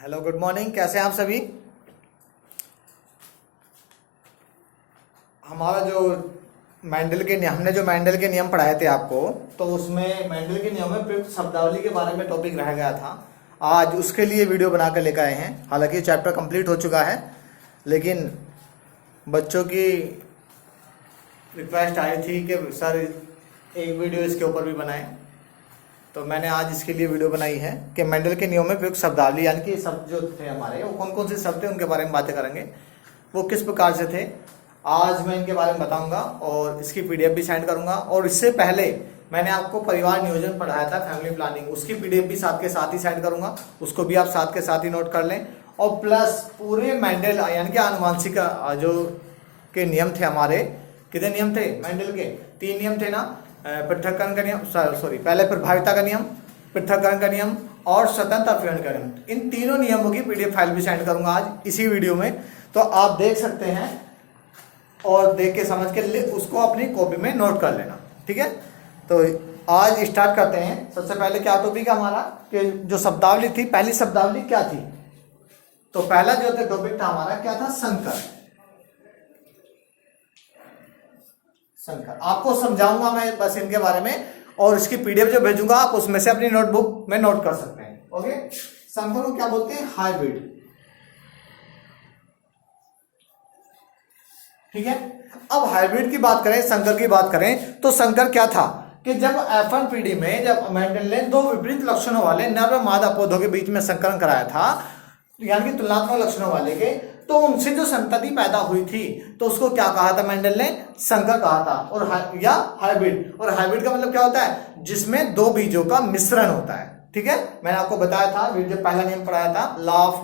Hello, good morning. कैसे हैं आप सभी। हमारा जो हमने जो मेंडल के नियम पढ़ाए थे आपको, तो उसमें मेंडल के नियम में प्रयुक्त शब्दावली के बारे में टॉपिक रह गया था। आज उसके लिए वीडियो बना कर लेकर आए हैं। हालांकि ये चैप्टर कंप्लीट हो चुका है, लेकिन बच्चों की रिक्वेस्ट आई थी कि सर एक वीडियो इसके ऊपर भी बनाएं, तो मैंने आज इसके लिए वीडियो बनाई है कि मेंडल के नियम में प्रयुक्त शब्दावली, यानी कि शब्द जो थे हमारे, वो कौन कौन से शब्द थे उनके बारे में बातें करेंगे, वो किस प्रकार से थे। आज मैं इनके बारे में बताऊंगा और इसकी पीडीएफ भी सेंड करूंगा। और इससे पहले मैंने आपको परिवार नियोजन पढ़ाया था, फैमिली प्लानिंग, उसकी पीडीएफ भी साथ के साथ ही सेंड करूंगा। उसको भी आप साथ के साथ ही नोट कर लें। और प्लस पूरे मेंडल यानी कि आनुवांशिक जो के नियम थे हमारे, कितने नियम थे मेंडल के? 3 नियम थे ना। पृथक्करण का नियम, सॉरी, पहले प्रभाविता का नियम, पृथक्करण का नियम और स्वतंत्र अपीयन का नियम। इन तीनों नियमों की पीडीएफ फाइल भी सेंड करूंगा आज इसी वीडियो में, तो आप देख सकते हैं और देख के समझ के उसको अपनी कॉपी में नोट कर लेना, ठीक है। तो आज स्टार्ट करते हैं। सबसे पहले क्या टॉपिक है हमारा, कि जो शब्दावली थी, पहली शब्दावली क्या थी? तो पहला जो टॉपिक था हमारा क्या था? संकर। संकर आपको समझाऊंगा मैं बस इनके बारे में, और इसकी पीडीएफ जो भेजूंगा आप उसमें से अपनी नोटबुक में नोट कर सकते हैं। ओके। संकर को क्या बोलते हैं? हाइब्रिड, ठीक है। अब हाइब्रिड की बात करें, संकर की बात करें, तो संकर क्या था कि जब F1 पीढ़ी में जब मेंडल ने 2 विपरीत लक्षणों वाले नर व मादा पौधों के बीच में संकरण कराया था, यानी कि तुलनात्मक लक्षणों वाले के, तो उनसे जो संतति पैदा हुई थी, तो उसको क्या कहा था मेंडल ने? संकर कहा था। और या हाइब्रिड। और हाइब्रिड का मतलब क्या होता है? जिसमें 2 बीजों का मिश्रण होता है, ठीक है। मैंने आपको बताया था, जो पहला नियम पढ़ाया था लॉ ऑफ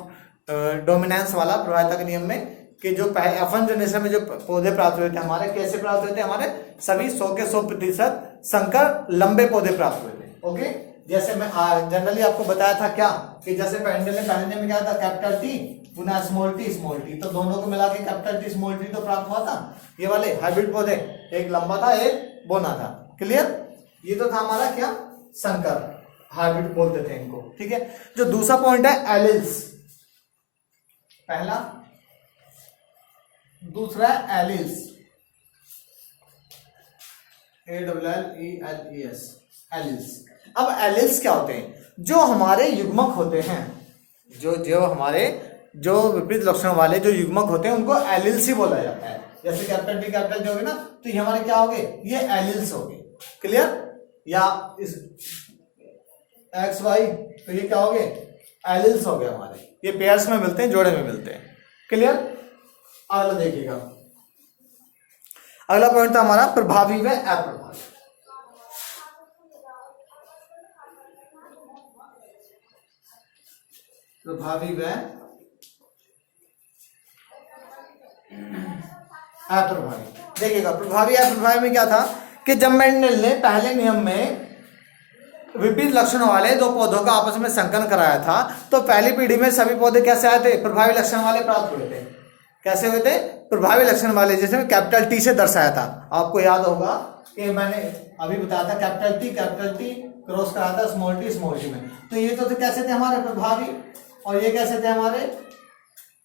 डोमिनेंस वाला, प्रभाविता के नियम में, कि जो F1 जनरेशन में जो पौधे प्राप्त हुए थे हमारे, कैसे प्राप्त हुए थे? हमारे सभी 100 के 100% संकर लंबे पौधे प्राप्त हुए थे। ओके। जैसे मैं जनरली आपको बताया था क्या, कि जैसे मेंडल ने पहले में क्या था? कैपिटल टी पुनः स्मॉल टी, तो दोनों को मिला के कैपिटल टी स्मॉल टी तो प्राप्त हुआ था। ये वाले हाइब्रिड पौधे, एक लंबा था एक बोना था। क्लियर? ये तो था हमारा क्या? संकर, हाइब्रिड बोलते थे इनको, ठीक है। जो दूसरा पॉइंट है एलिल्स, पहला, दूसरा एलिल्स, ALLELES, एलिल्स। अब एलिल्स क्या होते हैं? जो हमारे युग्मक होते हैं, जो हमारे जो विपरीत लक्षणों वाले जो युग्मक होते हैं, उनको एलिल्स ही बोला जाता है। जैसे कैपिटल टी कैपिटल जो होगी ना, तो ये हमारे क्या हो गए? ये एलिल्स हो गए। क्लियर? या इस XY, तो ये क्या हो गए? एलिल्स हो गए हमारे। ये पेयर्स में मिलते हैं, जोड़े में मिलते हैं। क्लियर? अगला देखिएगा, अगला पॉइंट था हमारा प्रभावी व अप्रभावी। प्रभावी व अप्रभावी। देखिएगा, प्रभावी अप्रभावी में क्या था कि जब मेंडल ने पहले नियम में विपरीत लक्षणों वाले 2 पौधों का आपस में संकरण कराया था, तो पहली पीढ़ी में सभी पौधे कैसे आए थे? प्रभावी लक्षण वाले प्राप्त हुए थे। कैसे हुए थे? प्रभावी लक्षण वाले, जैसे कैपिटल टी से दर्शाया था। आपको याद होगा कि मैंने अभी बताया था, कैपिटल टी क्रॉस कराया था स्मॉल टी में। तो ये तो कैसे थे हमारे? प्रभावी। और ये कैसे थे हमारे?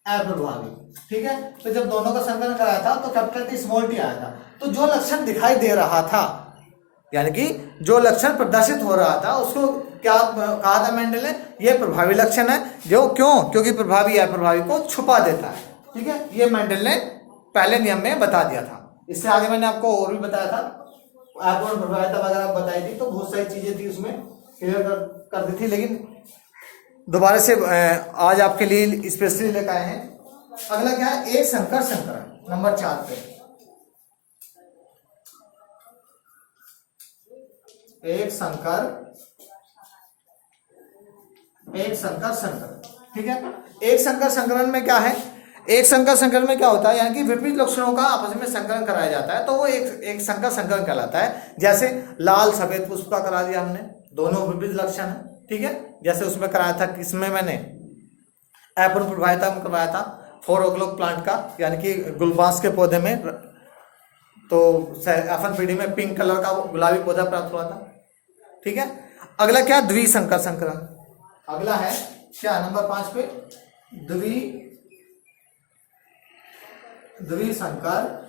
अप्रभावी, ठीक है। तो जब दोनों का संकलन कराया था तो कैपिटल टी स्मॉल टी आया था। तो जो लक्षण दिखाई दे रहा था, यानी कि जो लक्षण प्रदर्शित हो रहा था, उसको क्या कहा था मेंडल ने? ये प्रभावी लक्षण है। जो क्यों? क्योंकि प्रभावी अप्रभावी को छुपा देता है, ठीक है। ये मेंडल ने पहले नियम में बता दिया था। इससे आगे मैंने आपको और भी बताया था, आपको प्रभाविता वगैरह बताई थी, तो बहुत सारी चीजें थी उसमें, क्लियर कर दी थी। लेकिन दोबारा से आज आपके लिए स्पेशली लेकर आए हैं। अगला क्या है? एक संकर संकरण, नंबर 4 पे। एक संकर संकरण, ठीक है। एक संकर संकरण में क्या है? एक संकर संकरण में क्या होता है? यानी कि विपरीत लक्षणों का आपस में संकरण कराया जाता है, तो वो एक संकर संकरण कहलाता है। जैसे लाल सफेद पुष्प का करा दिया हमने, दोनों विपरीत लक्षण है, ठीक है। जैसे उसमें कराया था, किसमें मैंने? F1 प्रभाविता में करवाया था, 4 o'clock प्लांट का, यानी कि गुलबास के पौधे में। तो F1 पीढ़ी में पिंक कलर का गुलाबी पौधा प्राप्त हुआ था, ठीक है। अगला क्या? द्विसंकर संकरण। अगला है क्या नंबर 5 पे द्विसंकर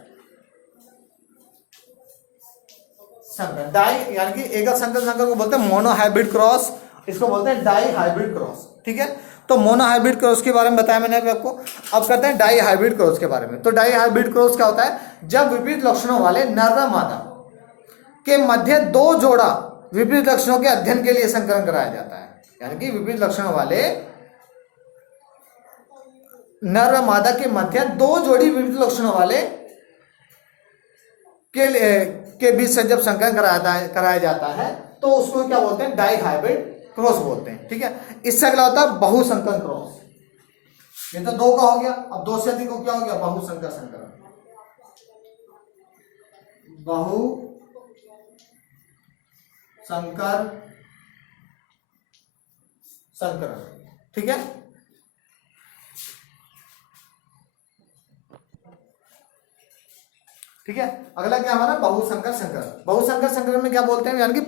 संकर। डाई यानी कि एकल संकर संकर को बोलते हैं मोनोहाइब्रिड क्रॉस, इसको बोलते हैं डाई हाइब्रिड क्रॉस। ठीक है, तो मोनोहाइब्रिड क्रॉस के बारे में बताया मैंने अभी आपको। अब करते हैं डाई हाइब्रिड क्रॉस के बारे में। तो डाई हाइब्रिड क्रॉस क्या होता है? जब विपरीत लक्षणों वाले नर व मादा के मध्य दो जोड़ा विपरीत लक्षणों के अध्ययन के लिए संकरण कराया जाता है। यानी कि विपरीत लक्षणों वाले नर व मादा के मध्य दो जोड़ी विपरीत लक्षणों वाले के बीच से जब संकरण कराया जाता है तो उसको क्या बोलते हैं? डाई हाइब्रिड क्रॉस बोलते हैं। ठीक है, इससे अगला होता है बहुसंकर क्रॉस। ये तो 2 का हो गया, अब 2 से अधिक को क्या हो गया? बहुसंकर संकरण। बहुसंकर संकरण। ठीक है, ठीक है, अगला क्या हमारा? बहुसंकर संकरण। बहुसंकर संकरण में क्या बोलते हैं? यानी कि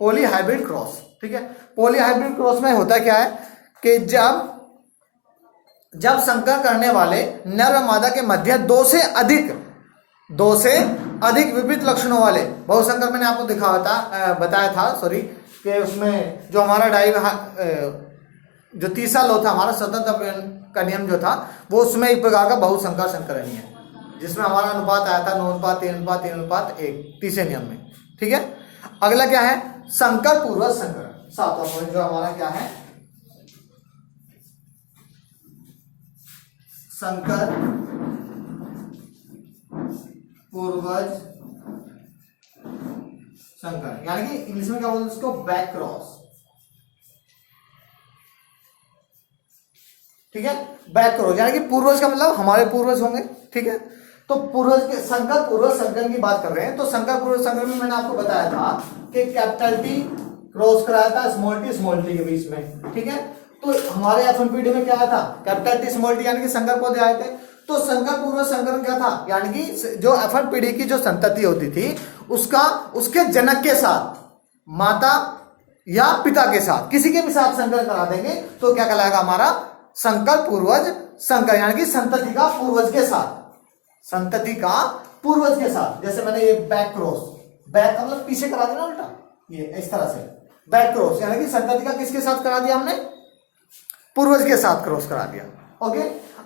पॉलीहाइब्रिड क्रॉस। ठीक है, पॉलीहाइब्रिड क्रॉस में होता क्या है कि जब संकर करने वाले नर व मादा के मध्य 2 से अधिक विपरीत लक्षणों वाले बहुसंकर, मैंने आपको बताया था सॉरी, कि उसमें जो हमारा जो तीसरा लॉ था हमारा स्वतंत्र का नियम जो था, वो उसमें एक प्रकार का बहुसंकर संकरण ही है, जिसमें हमारा अनुपात आया था 9:3:3:1 तीसरे नियम में। ठीक है, अगला क्या है? संकर पूर्वज संकरण। 7वां पॉइंट जो हमारा क्या है? संकर पूर्वज संकरण, यानी कि इंग्लिश में क्या बोलते हैं उसको? Back cross. ठीक है, बैक क्रॉस यानी कि पूर्वज का मतलब हमारे पूर्वज होंगे। ठीक है, तो पूर्वज के संकर पूर्वज संकरण की बात कर रहे हैं। तो संकर पूर्वज संकरण में मैंने आपको बताया था कि कैपिटल टी क्रॉस कराया था स्मॉल टी के बीच में। ठीक है, तो हमारे एफएनपीडी में क्या आया था? कैपिटल टी स्मॉल टी, यानी कि संकर पौधे आए थे। तो संकर पूर्वज संकरण क्या था? यानी कि जो एफएनपीडी की जो संतति होती थी उसके जनक के साथ, माता या पिता के साथ, किसी के भी साथ संकरण करा देंगे तो क्या कहलाएगा? हमारा संकर पूर्वज संकर, यानी कि संतति का पूर्वज के साथ, संतति का पूर्वज के साथ। जैसे मैंने ये बैक क्रॉस, बैक का मतलब पीछे करा देना उल्टा, ये इस तरह से बैक क्रॉस, यानी कि संतति का किसके साथ करा दिया हमने? पूर्वज के साथ क्रॉस करा दिया। ओके,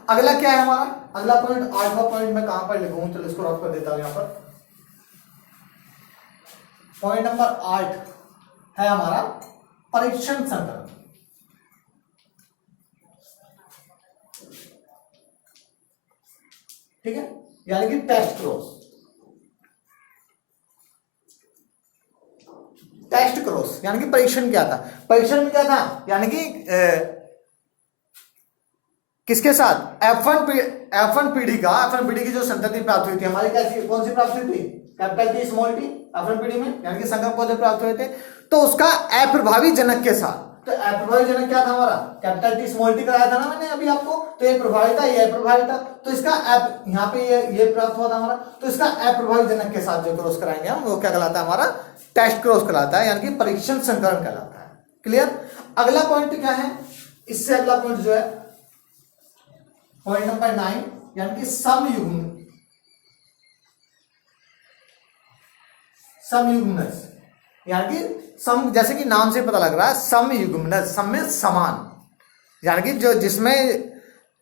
अगला क्या है हमारा? अगला पॉइंट 8वां पॉइंट मैं कहां पर लिखूं? चलो इसको रख कर देता हूं यहां पर। पॉइंट नंबर 8 है हमारा परीक्षण संकरण। ठीक है, यानी कि टेस्ट क्रॉस। टेस्ट क्रॉस यानी कि परीक्षण क्या था? परीक्षण में क्या था? यानी कि किसके साथ? F1 पीढ़ी की जो संतति प्राप्त हुई थी हमारी, कैसी कौन सी प्राप्त हुई थी? Capital T small T F1 पीढ़ी में, यानी कि संकर पौधे प्राप्त हुए थे। तो उसका अप्रभावी जनक के साथ, तो अप्रभावी जनक क्या था हमारा? कैपिटल टी स्मॉल टी कराया था ना मैंने अभी आपको। तो ये प्रभावी था, ये अप्रभावी था, तो इसका यहाँ पे ये प्राप्त हुआ था हमारा। तो इसका अप्रभावी जनक के साथ जो क्रॉस कराएंगे हम, वो क्या कहलाता है? हमारा टेस्ट क्रॉस कहलाता है, यानी कि परीक्षण संकरण कहलाता है। क्लियर? अगला पॉइंट क्या है? इससे अगला पॉइंट जो है पॉइंट नंबर 9, यानी कि समयुग्मनज, यानी कि सम, जैसे कि नाम से पता लग रहा है समयुग्मनज, सम में समान, यानी कि जो जिसमें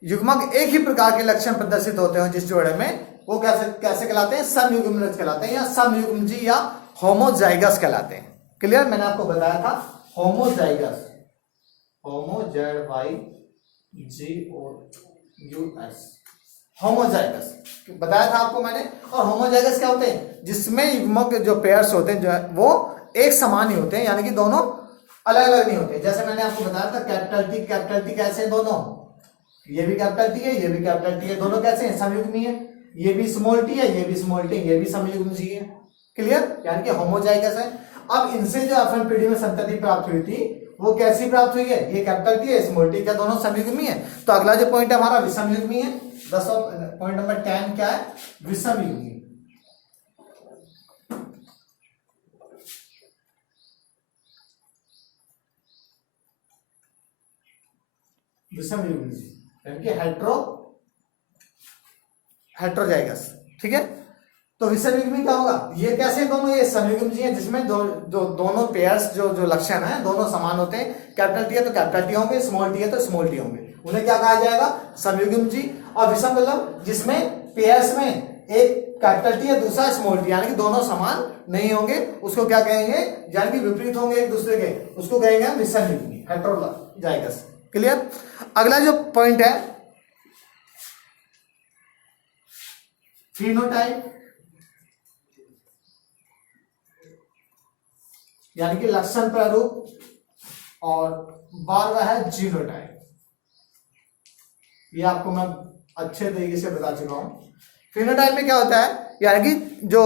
युग्मक एक ही प्रकार के लक्षण प्रदर्शित होते हैं जिस जोड़े में, वो कैसे कहलाते हैं? समयुग्मनज कहलाते हैं, या समयुग्मजी या होमोजाइगस कहलाते हैं। क्लियर? मैंने आपको बताया था होमोजाइगस, होमोजाइगस बताया था आपको मैंने। और होमोजाइगस क्या होते हैं? जिसमें युग्मक जो पेयर्स होते हैं जो है वो एक समान ही होते हैं, यानी कि दोनों अलग अलग नहीं होते। जैसे मैंने आपको बताया था कैपिटल टी कैसे हैं दोनों? ये भी कैपिटल टी है, ये भी कैपिटल टी है, दोनों कैसे हैं? समयुग्मी है। ये भी स्मॉल टी है, ये भी स्मॉल टी, ये भी समयुग्मी है। क्लियर? यानी कि होमोजाइगस है। अब इनसे जो एफएन पीढ़ी में संतति प्राप्त हुई थी वो कैसी प्राप्त हुई है? ये कैपिटल टी है, स्मॉल टी, क्या दोनों समयुग्मी है? तो अगला जो पॉइंट है हमारा विषमयुग्मी है। पॉइंट नंबर 10 क्या है? विषमयुग्मी। विषम युग्म जीव यानी कि हेट्रोजाइगस। ठीक है, तो विषम युग्मी क्या होगा, ये कैसे दोनों ये समयुग्म जी हैं जिसमें दोनों पेयर्स जो लक्षण है दोनों समान होते हैं। कैपिटल टी है तो कैपिटल टी होंगे, स्मॉल टी है तो स्मॉल टी होंगे, उन्हें क्या कहा जाएगा, समयुग्म जी। और विषम मतलब जिसमें पेयर्स में एक कैपिटल टी है दूसरा स्मॉल टी, यानी कि दोनों समान नहीं होंगे, उसको क्या कहेंगे, यानी कि विपरीत होंगे एक दूसरे के, उसको कहेंगे विषम युग्मी, हेट्रोजाइगस। क्लियर। अगला जो पॉइंट है फिनोटाइप, यानी कि लक्षण प्रारूप, और बारहवां है जीनोटाइप। ये आपको मैं अच्छे तरीके से बता चुका हूं। फिनोटाइप में क्या होता है, यानी कि जो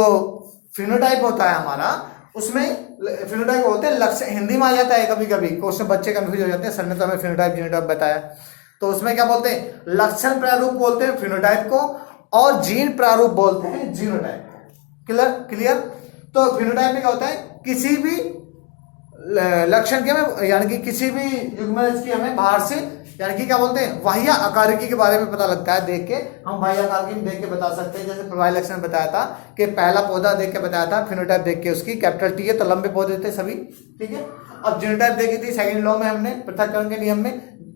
फिनोटाइप होता है हमारा, उसमें फिनोटाइप होते हैं लक्षण, हिंदी में आ जाता है कभी कभी क्वेश्चन, बच्चे कंफ्यूज हो जाते हैं, सर ने तो हमें फिनोटाइप जीनोटाइप बताया, तो उसमें क्या बोलते हैं, लक्षण प्रारूप बोलते हैं फिनोटाइप को, और जीन प्रारूप बोलते हैं जीनोटाइप को। क्लियर। तो फिनोटाइप में क्या होता है, किसी भी लक्षण के हमें, यानी कि किसी भी युग्मज की हमें बाहर से, यानी कि क्या बोलते हैं, बाह्य आकारिकी के बारे में पता लगता है, देख के हम बाह्य आकारिकी देख के बता सकते हैं। जैसे प्रवाही लक्षण बताया था कि पहला पौधा देख के बताया था, फिनोटाइप देख के उसकी, कैपिटल टी है तो लंबे पौधे थे सभी। ठीक है। अब जीनोटाइप देखी थी सेकंड लॉ में हमने, पृथक्करण के नियम में,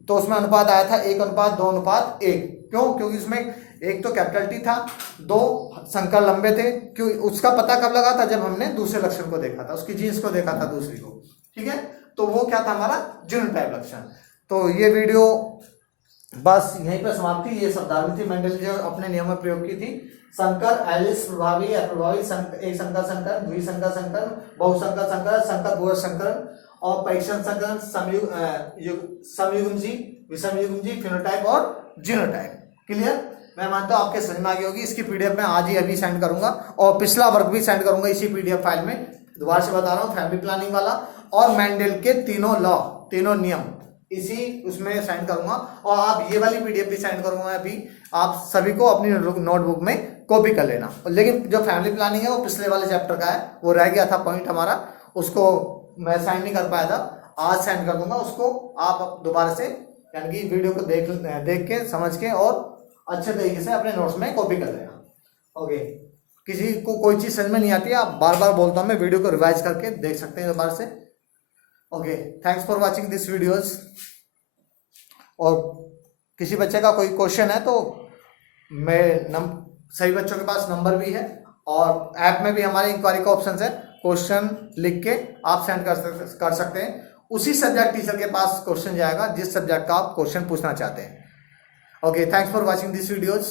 तो उसमें अनुपात आया था 1:2:1। क्यों, क्योंकि उसमें एक तो कैपिटल टी था, दो संकर लंबे थे। क्यों, उसका पता कब लगा था, जब हमने दूसरे लक्षण को देखा था, उसकी जीन्स को देखा था दूसरी को। ठीक है, तो वो क्या था हमारा जीनोटाइप लक्षण। तो ये वीडियो बस यहीं पर समाप्ति। ये शब्दावली थी मेंडल जो अपने नियम में प्रयोग की थी। संकर, एलिस, प्रभावी, अप्रभावी, एक संकर संकर, द्विसंकर संकर, बहुसंकर संकर, संकर पूरक संकर, और परीक्षण संकरण, समयुग्म जी, विषम युग्म जी, फिनोटाइप और जीनोटाइप। क्लियर। मैं मानता हूं आपके समझ में आ गई होगी। इसकी पीडीएफ मैं आज ही अभी सेंड करूंगा, और पिछला वर्क भी सेंड करूंगा इसी पीडीएफ फाइल में। दोबारा से बता रहा हूँ, फैमिली प्लानिंग वाला और मेंडल के तीनों लॉ, तीनों नियम इसी उसमें सेंड करूंगा, और आप ये वाली पीडीएफ भी सेंड करूंगा अभी, आप सभी को अपनी नोटबुक में कॉपी कर लेना। लेकिन जो फैमिली प्लानिंग है वो पिछले वाले चैप्टर का है, वो रह गया था पॉइंट हमारा, उसको मैं सेंड नहीं कर पाया था, आज सेंड कर दूंगा उसको। आप दोबारा से यानी कि वीडियो को देख के समझ के और अच्छे तरीके से अपने नोट्स में कॉपी कर लेना। ओके, किसी को कोई चीज़ समझ में नहीं आती है, आप बार बार बोलता हूँ मैं, वीडियो को रिवाइज करके देख सकते हैं दोबारा से। Okay, thanks for watching this videos. और किसी बच्चे का कोई क्वेश्चन है तो सभी बच्चों के पास नंबर भी है, और ऐप में भी हमारे इंक्वायरी का ऑप्शन है, क्वेश्चन लिख के आप सेंड कर सकते हैं। उसी सब्जेक्ट टीचर के पास क्वेश्चन जाएगा जिस सब्जेक्ट का आप क्वेश्चन पूछना चाहते हैं। Okay, thanks for watching this videos.